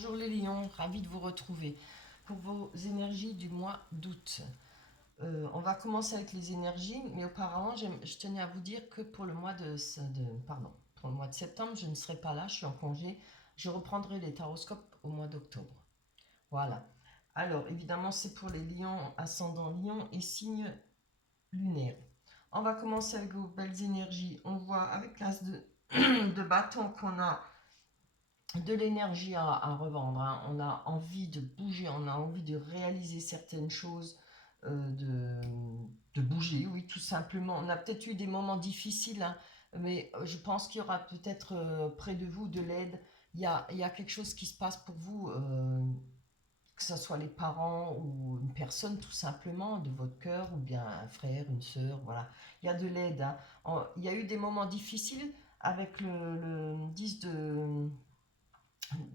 Bonjour les lions, ravi de vous retrouver pour vos énergies du mois d'août. On va commencer avec les énergies, mais auparavant, je tenais à vous dire que pour le mois pour le mois de septembre, je ne serai pas là, je suis en congé. Je reprendrai les taroscopes au mois d'octobre. Voilà. Alors, évidemment, c'est pour les lions, ascendant lion et signes lunaires. On va commencer avec vos belles énergies. On voit avec l'as de bâton qu'on a de l'énergie à revendre, hein. On a envie de bouger, on a envie de réaliser certaines choses, de bouger, oui, tout simplement. On a peut-être eu des moments difficiles, hein, mais je pense qu'il y aura peut-être près de vous de l'aide. Il y a quelque chose qui se passe pour vous, que ce soit les parents ou une personne tout simplement de votre cœur, ou bien un frère, une sœur, voilà. Il y a de l'aide, hein. Il y a eu des moments difficiles avec le 10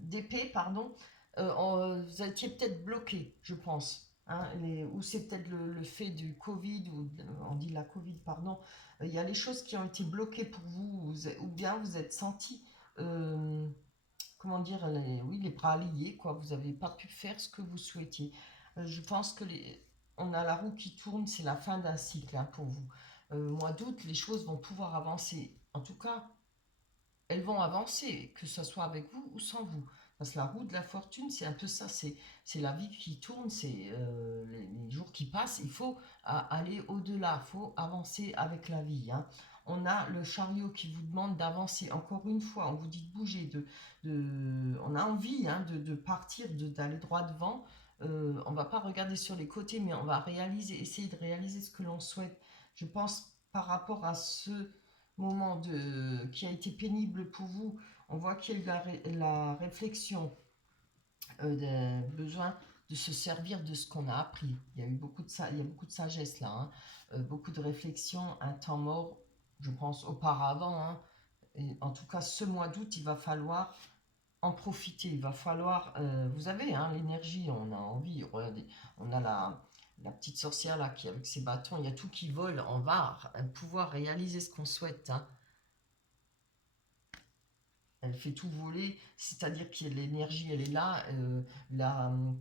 d'épée, pardon, vous étiez peut-être bloqué, je pense. Hein, ou c'est peut-être le fait du Covid, ou on dit la Covid, pardon. Il y a les choses qui ont été bloquées pour vous, ou bien vous êtes senti, euh, comment dire, oui, les bras liés, quoi. Vous n'avez pas pu faire ce que vous souhaitiez. Je pense que on a la roue qui tourne, c'est la fin d'un cycle, hein, pour vous. Mois d'août, les choses vont pouvoir avancer. En tout cas, elles vont avancer, que ce soit avec vous ou sans vous. Parce que la roue de la fortune, c'est un peu ça, c'est la vie qui tourne, c'est les jours qui passent, il faut aller au-delà, il faut avancer avec la vie, hein. On a le chariot qui vous demande d'avancer, encore une fois, on vous dit de bouger, on a envie, hein, de partir, d'aller droit devant. On ne va pas regarder sur les côtés, mais on va essayer de réaliser ce que l'on souhaite. Je pense par rapport à ce moment qui a été pénible pour vous, on voit qu'il y a eu la réflexion, besoin de se servir de ce qu'on a appris. Il y a eu il y a beaucoup de sagesse là, hein. Beaucoup de réflexion, un temps mort, je pense auparavant, hein. Et en tout cas, ce mois d'août, il va falloir en profiter. Il va falloir, vous avez, hein, l'énergie, on a envie. Regardez, on a la petite sorcière là qui avec ses bâtons, il y a tout qui vole. On va pouvoir réaliser ce qu'on souhaite, hein. Elle fait tout voler, c'est-à-dire que l'énergie, elle est là,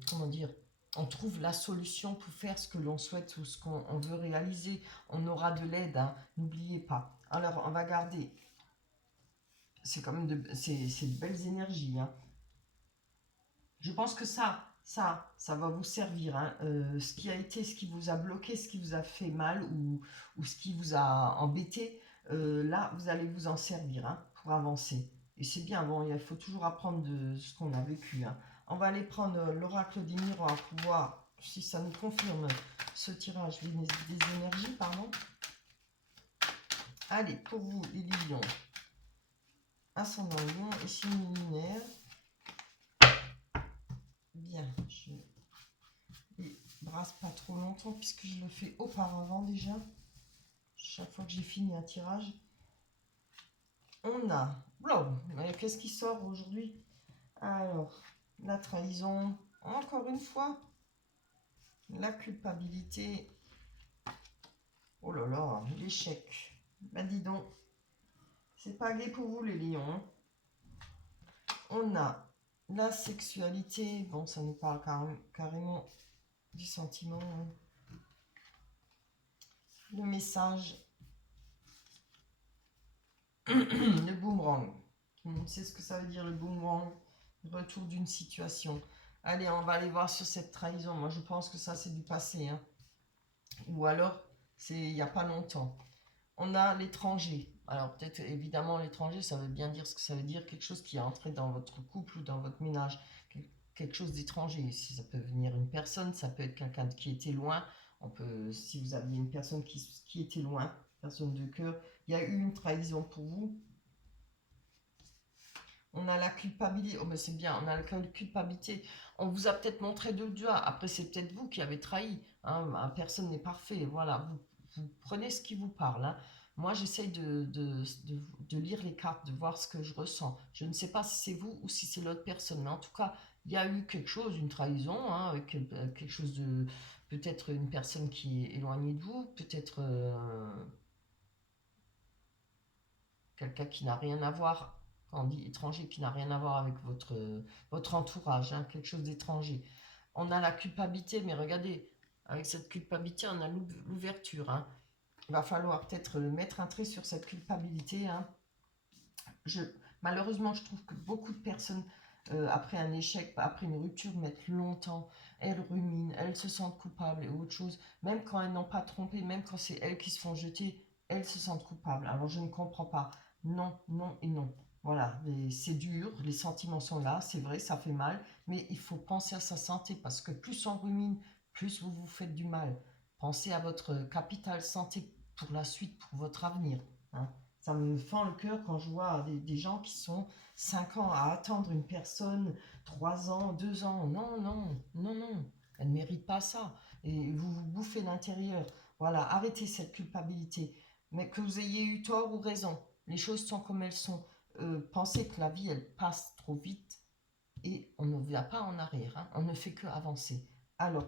comment dire, on trouve la solution pour faire ce que l'on souhaite ou ce qu'on veut réaliser. On aura de l'aide, hein, n'oubliez pas. Alors, on va garder, c'est quand même c'est de belles énergies, hein. Je pense que ça va vous servir, hein. Ce qui a été, ce qui vous a bloqué, ce qui vous a fait mal, ou ce qui vous a embêté, là, vous allez vous en servir, hein, pour avancer. Et c'est bien, bon, il faut toujours apprendre de ce qu'on a vécu, hein. On va aller prendre l'oracle des miroirs pour voir si ça nous confirme ce tirage des énergies, pardon. Allez, pour vous, les lions, ascendant lion et signe lunaire. Bien, je les brasse pas trop longtemps puisque je le fais auparavant déjà. Chaque fois que j'ai fini un tirage, on a. Wow, qu'est-ce qui sort aujourd'hui? Alors, la trahison, encore une fois, la culpabilité. Oh là là, l'échec. Ben dis donc, c'est pas gai pour vous les lions, hein. On a la sexualité, bon, ça nous parle carrément du sentiment, hein. Le message, le boomerang. C'est ce que ça veut dire le boomerang, retour d'une situation. Allez, on va aller voir sur cette trahison. Moi, je pense que ça, c'est du passé, hein. Ou alors, c'est il n'y a pas longtemps. On a l'étranger. Alors, peut-être, évidemment, l'étranger, ça veut bien dire ce que ça veut dire, quelque chose qui est entré dans votre couple ou dans votre ménage. Quelque chose d'étranger. Si ça peut venir une personne, ça peut être quelqu'un qui était loin. On peut, si vous aviez une personne qui était loin, personne de cœur, il y a eu une trahison pour vous. On a la culpabilité. Oh, mais c'est bien, on a la culpabilité. On vous a peut-être montré deux doigts. Après, c'est peut-être vous qui avez trahi, hein. Personne n'est parfait. Voilà, vous prenez ce qui vous parle, hein. Moi, j'essaye de lire les cartes, de voir ce que je ressens. Je ne sais pas si c'est vous ou si c'est l'autre personne, mais en tout cas, il y a eu quelque chose, une trahison, hein, avec quelque chose de. Peut-être une personne qui est éloignée de vous, peut-être quelqu'un qui n'a rien à voir quand on dit étranger qui n'a rien à voir avec votre entourage, hein, quelque chose d'étranger. On a la culpabilité, mais regardez, avec cette culpabilité, on a l'ouverture. Hein. Il va falloir peut-être mettre un trait sur cette culpabilité. Hein. Je, malheureusement, je trouve que beaucoup de personnes, après un échec, après une rupture, mettent longtemps. Elles ruminent, elles se sentent coupables et autre chose. Même quand elles n'ont pas trompé, même quand c'est elles qui se font jeter, elles se sentent coupables. Alors je ne comprends pas. Non, non et non. Voilà, c'est dur, les sentiments sont là, c'est vrai, ça fait mal, mais il faut penser à sa santé parce que plus on rumine, plus vous vous faites du mal. Pensez à votre capital santé pour la suite, pour votre avenir. Hein. Ça me fend le cœur quand je vois des gens qui sont 5 ans à attendre une personne, 3 ans, 2 ans. Non, non, non, non. Elle ne mérite pas ça. Et vous vous bouffez l'intérieur. Voilà, arrêtez cette culpabilité. Mais que vous ayez eu tort ou raison, les choses sont comme elles sont. Pensez que la vie, elle passe trop vite et on ne va pas en arrière. Hein. On ne fait que avancer. Alors,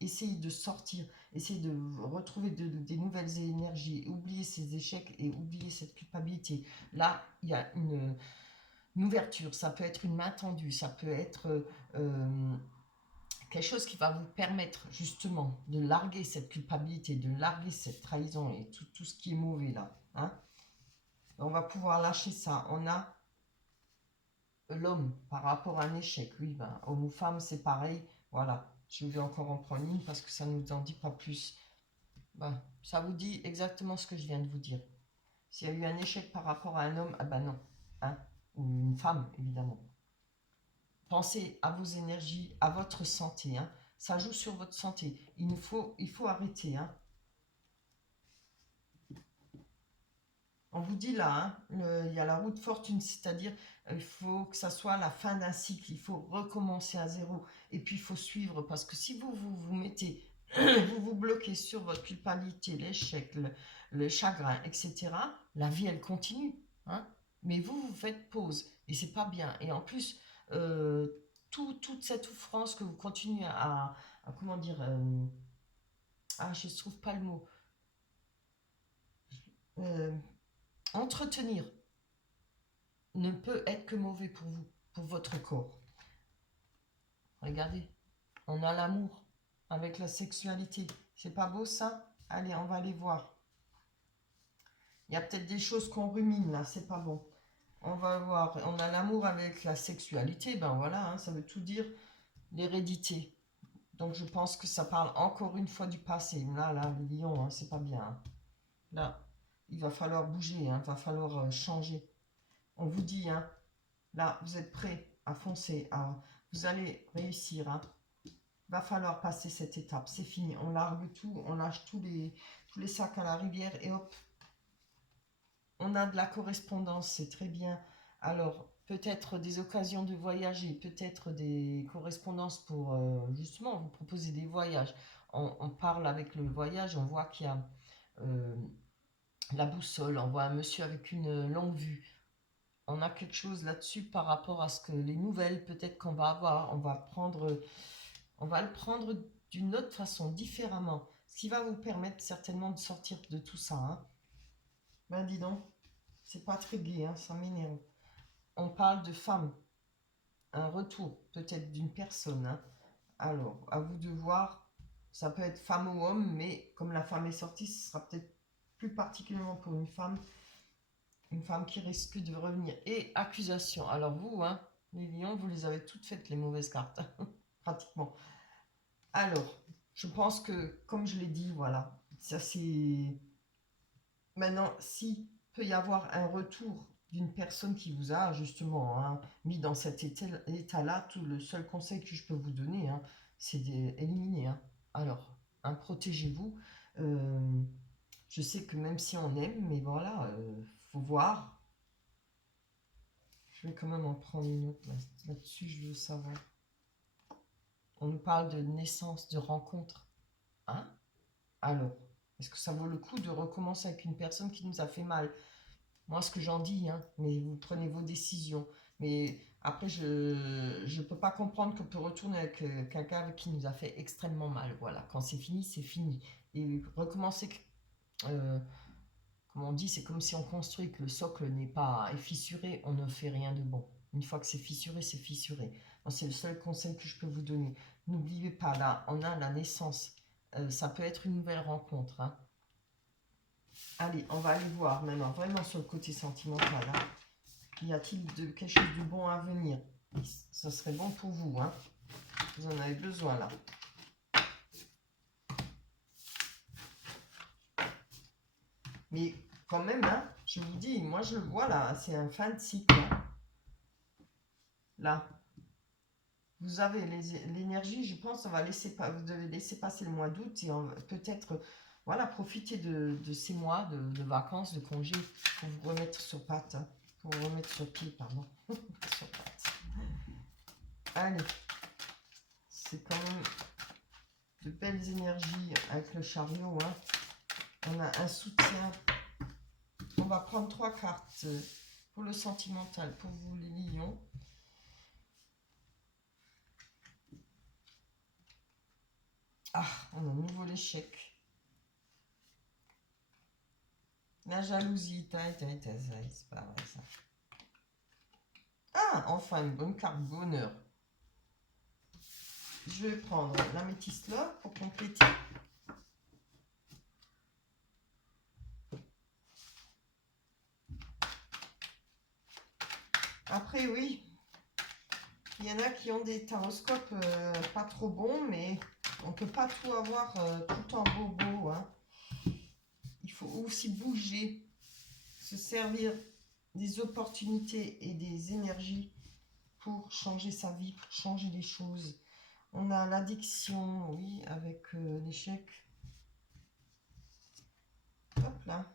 essayez de sortir, essayez de retrouver des nouvelles énergies, oublier ces échecs et oublier cette culpabilité. Là, il y a une ouverture, ça peut être une main tendue, ça peut être quelque chose qui va vous permettre justement de larguer cette culpabilité, de larguer cette trahison et tout ce qui est mauvais là. Hein. On va pouvoir lâcher ça. On a l'homme par rapport à un échec. Oui, ben, homme ou femme, c'est pareil. Voilà, je vais encore en prendre une parce que ça ne nous en dit pas plus. Ben, ça vous dit exactement ce que je viens de vous dire. S'il y a eu un échec par rapport à un homme, ah ben non. Hein, ou une femme, évidemment. Pensez à vos énergies, à votre santé. Hein. Ça joue sur votre santé. Il faut arrêter. Hein. On vous dit là, hein, il y a la roue de fortune, c'est-à-dire il faut que ça soit la fin d'un cycle, il faut recommencer à zéro. Et puis il faut suivre, parce que si vous mettez, vous vous bloquez sur votre culpabilité, l'échec, le chagrin, etc., la vie, elle continue. Hein. Mais vous faites pause, et c'est pas bien. Et en plus, euh, toute cette souffrance que vous continuez comment dire, je ne trouve pas le mot, euh, entretenir ne peut être que mauvais pour vous, pour votre corps. Regardez, on a l'amour avec la sexualité. C'est pas beau ça? Allez, on va aller voir. Il y a peut-être des choses qu'on rumine là, c'est pas bon. On va voir. On a l'amour avec la sexualité, ben voilà, hein, ça veut tout dire. L'hérédité. Donc je pense que ça parle encore une fois du passé. Là, les lions, hein, c'est pas bien. Hein. Là, il va falloir bouger, hein, il va falloir changer. On vous dit, hein, là, vous êtes prêts à foncer, vous allez réussir. Hein. Va falloir passer cette étape, c'est fini. On largue tout, on lâche tous les sacs à la rivière et hop, on a de la correspondance, c'est très bien. Alors, peut-être des occasions de voyager, peut-être des correspondances pour justement vous proposer des voyages. On parle avec le voyage, on voit qu'il y a euh, la boussole, on voit un monsieur avec une longue vue. On a quelque chose là-dessus par rapport à ce que les nouvelles peut-être qu'on va avoir, on va le prendre d'une autre façon, différemment, ce qui va vous permettre certainement de sortir de tout ça. Hein. Ben dis donc, c'est pas très gai, hein, ça m'énerve. On parle de femme, un retour peut-être d'une personne. Hein. Alors, à vous de voir, ça peut être femme ou homme, mais comme la femme est sortie, ce sera peut-être plus particulièrement pour une femme qui risque de revenir. Et accusation. Alors vous, hein, les lions, vous les avez toutes faites, les mauvaises cartes, pratiquement. Alors, je pense que, comme je l'ai dit, voilà, ça c'est... Maintenant, s'il peut y avoir un retour d'une personne qui vous a justement hein, mis dans cet état-là, tout le seul conseil que je peux vous donner, hein, c'est d'éliminer. Hein. Alors, hein, protégez-vous. Euh, je sais que même si on aime, mais voilà, faut voir. Je vais quand même en prendre une autre là-dessus, je veux savoir. On nous parle de naissance, de rencontre. Hein. Alors, est-ce que ça vaut le coup de recommencer avec une personne qui nous a fait mal? Moi, ce que j'en dis, hein, mais vous prenez vos décisions. Mais après, je ne peux pas comprendre qu'on peut retourner avec quelqu'un qui nous a fait extrêmement mal. Voilà, quand c'est fini, c'est fini. Et recommencer, euh, comme on dit, c'est comme si on construit, que le socle n'est pas fissuré, on ne fait rien de bon. Une fois que c'est fissuré, c'est fissuré. C'est le seul conseil que je peux vous donner. N'oubliez pas, là, on a la naissance. Ça peut être une nouvelle rencontre. Hein. Allez, on va aller voir maintenant, vraiment sur le côté sentimental. Hein. Y a-t-il quelque chose de bon à venir? Ce serait bon pour vous. Hein. Vous en avez besoin, là. Mais quand même, hein, je vous dis, moi je le vois là, c'est un fin de cycle. Hein. Là, vous avez l'énergie, je pense, vous devez laisser passer le mois d'août et peut-être, voilà, profiter de ces mois de vacances, de congés, pour vous remettre sur pattes, hein, pour vous remettre sur pied, pardon, sur pattes. Allez, c'est quand même de belles énergies avec le chariot. Hein. On a un soutien. On va prendre 3 cartes pour le sentimental, pour vous les lions. Ah, on a un nouveau l'échec. La jalousie, c'est pas vrai ça. Ah, enfin une bonne carte bonheur. Je vais prendre la métisse love pour compléter. Après, oui, il y en a qui ont des taroscopes pas trop bons, mais on peut pas tout avoir tout en beau. Hein. Il faut aussi bouger, se servir des opportunités et des énergies pour changer sa vie, pour changer les choses. On a l'addiction, oui, avec l'échec. Hop là.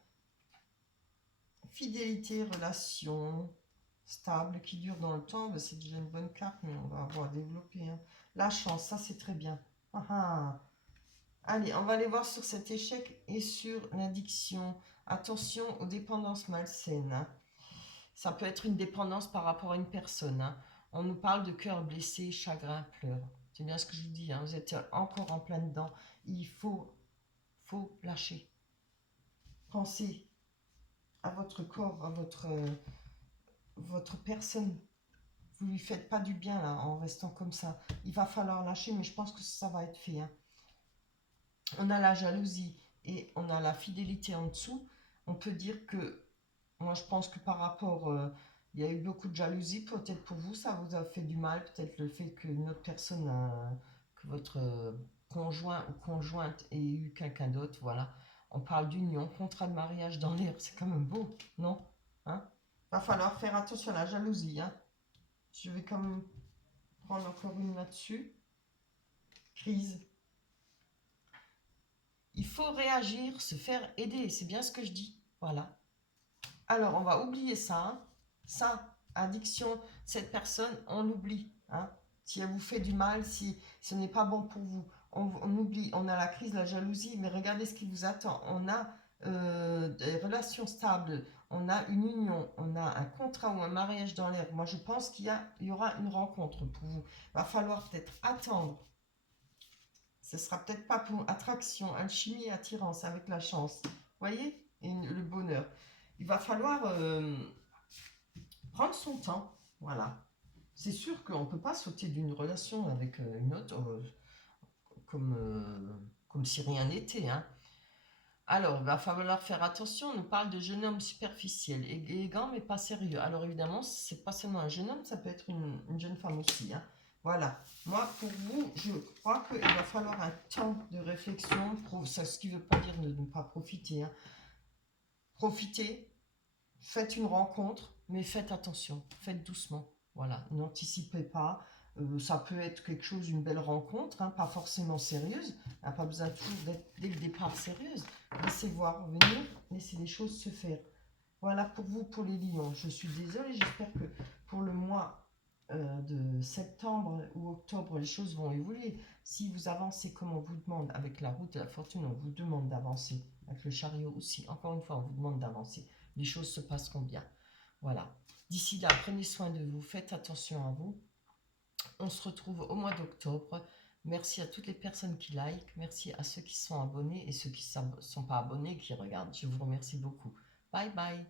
Fidélité, relation stable, qui dure dans le temps, c'est déjà une bonne carte, mais on va avoir développé. Hein. La chance, ça c'est très bien. Ah, ah. Allez, on va aller voir sur cet échec et sur l'addiction. Attention aux dépendances malsaines. Hein. Ça peut être une dépendance par rapport à une personne. Hein. On nous parle de cœur blessé, chagrin, pleurs. C'est bien ce que je vous dis, hein. Vous êtes encore en plein dedans. Il faut lâcher. Pensez à votre corps, à votre personne. Vous lui faites pas du bien là en restant comme ça. Il va falloir lâcher, mais je pense que ça va être fait. Hein. On a la jalousie et on a la fidélité en dessous. On peut dire que, moi je pense que par rapport, il y a eu beaucoup de jalousie. Peut-être pour vous, ça vous a fait du mal. Peut-être le fait qu'une autre personne, que votre conjoint ou conjointe ait eu quelqu'un d'autre. Voilà. On parle d'union, contrat de mariage dans l'air. C'est quand même beau, non? Hein? Va falloir faire attention à la jalousie. Hein? Je vais quand même prendre encore une là-dessus. Crise. Il faut réagir, se faire aider. C'est bien ce que je dis. Voilà. Alors, on va oublier ça. Hein. Ça, addiction, cette personne, on l'oublie. Hein. Si elle vous fait du mal, si ce n'est pas bon pour vous, on oublie. On a la crise, la jalousie, mais regardez ce qui vous attend. On a des relations stables, on a une union, on a un contrat ou un mariage dans l'air. Moi, je pense y aura une rencontre pour vous. Il va falloir peut-être attendre. Ce sera peut-être pas pour attraction, alchimie et attirance avec la chance. Vous voyez? Et le bonheur. Il va falloir prendre son temps. Voilà. C'est sûr qu'on ne peut pas sauter d'une relation avec une autre comme si rien n'était. Hein. Alors, il va falloir faire attention. On nous parle de jeune homme superficiel, élégant mais pas sérieux. Alors évidemment, c'est pas seulement un jeune homme, ça peut être une jeune femme aussi. Hein. Voilà. Moi, pour vous, je crois qu'il va falloir un temps de réflexion. Ce qui ne veut pas dire de ne pas profiter. Hein. Profitez, faites une rencontre, mais faites attention, faites doucement. Voilà, n'anticipez pas. Ça peut être quelque chose, une belle rencontre, hein, pas forcément sérieuse. Elle n'a pas besoin toujours d'être dès le départ sérieuse. Laissez voir venir, laissez les choses se faire. Voilà pour vous, pour les lions. Je suis désolée, j'espère que pour le mois de septembre ou octobre, les choses vont évoluer. Si vous avancez comme on vous demande avec la route de la fortune, on vous demande d'avancer. Avec le chariot aussi, encore une fois, on vous demande d'avancer. Les choses se passeront bien. Voilà. D'ici là, prenez soin de vous, faites attention à vous. On se retrouve au mois d'octobre. Merci à toutes les personnes qui like. Merci à ceux qui sont abonnés et ceux qui ne sont pas abonnés et qui regardent. Je vous remercie beaucoup. Bye bye.